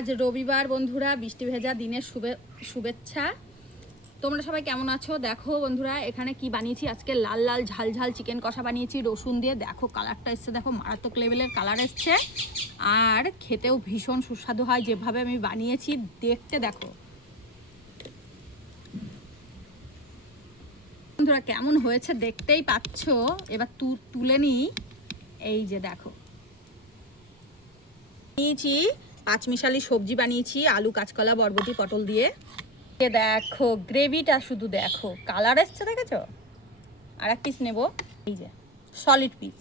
আজ রবিবার বন্ধুরা, বৃষ্টি ভেজা দিনের শুভেচ্ছা। তোমরা সবাই কেমন আছো? দেখো বন্ধুরা, এখানে কি বানিয়েছি আজকে, লাল লাল ঝাল ঝাল চিকেন কষা বানিয়েছি রসুন দিয়ে। দেখো কালারটা এসছে, দেখো মারাত্মক লেভেলের কালার এসছে, আর খেতেও ভীষণ সুস্বাদু হয় যেভাবে আমি বানিয়েছি। দেখতে দেখো বন্ধুরা কেমন হয়েছে, দেখতেই পাচ্ছ। এবার তুলে নিই। এই যে দেখো, নিয়েছি পাঁচমিশালি সবজি বানিয়েছি, আলু, কাঁচকলা, বরবটি, পটল দিয়ে। দেখো গ্রেভিটা শুধু দেখো, কালার এসছে, দেখেছো? আর এক পিস নেব, এই যে সলিড পিস।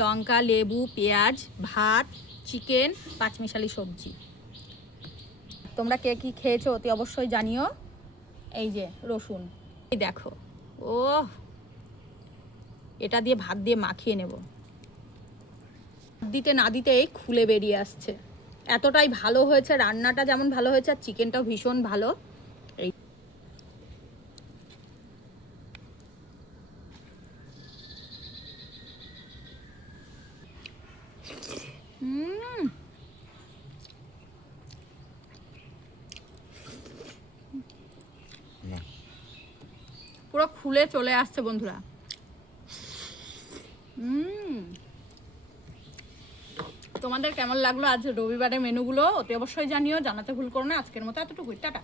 লঙ্কা, লেবু, পেঁয়াজ, ভাত, চিকেন, পাঁচমিশালি সবজি। তোমরা কে কি খেয়েছো অতি অবশ্যই জানিও। এই যে রসুন, এই দেখো, ও এটা দিয়ে ভাত দিয়ে মাখিয়ে নেব। দিতে না দিতেই খুলে বেরিয়ে আসছে, এতটাই ভালো হয়েছে রান্নাটা। যেমন ভালো হয়েছে, আর চিকেনটাও ভীষণ ভালো। এই পুরো খুলে চলে আসছে বন্ধুরা। তোমাদের কেমন লাগলো আজ রবিবারের মেনুগুলো অতি অবশ্যই জানিও, জানাতে ভুল করো না। আজকের মতো এতটুকুই, টাটা।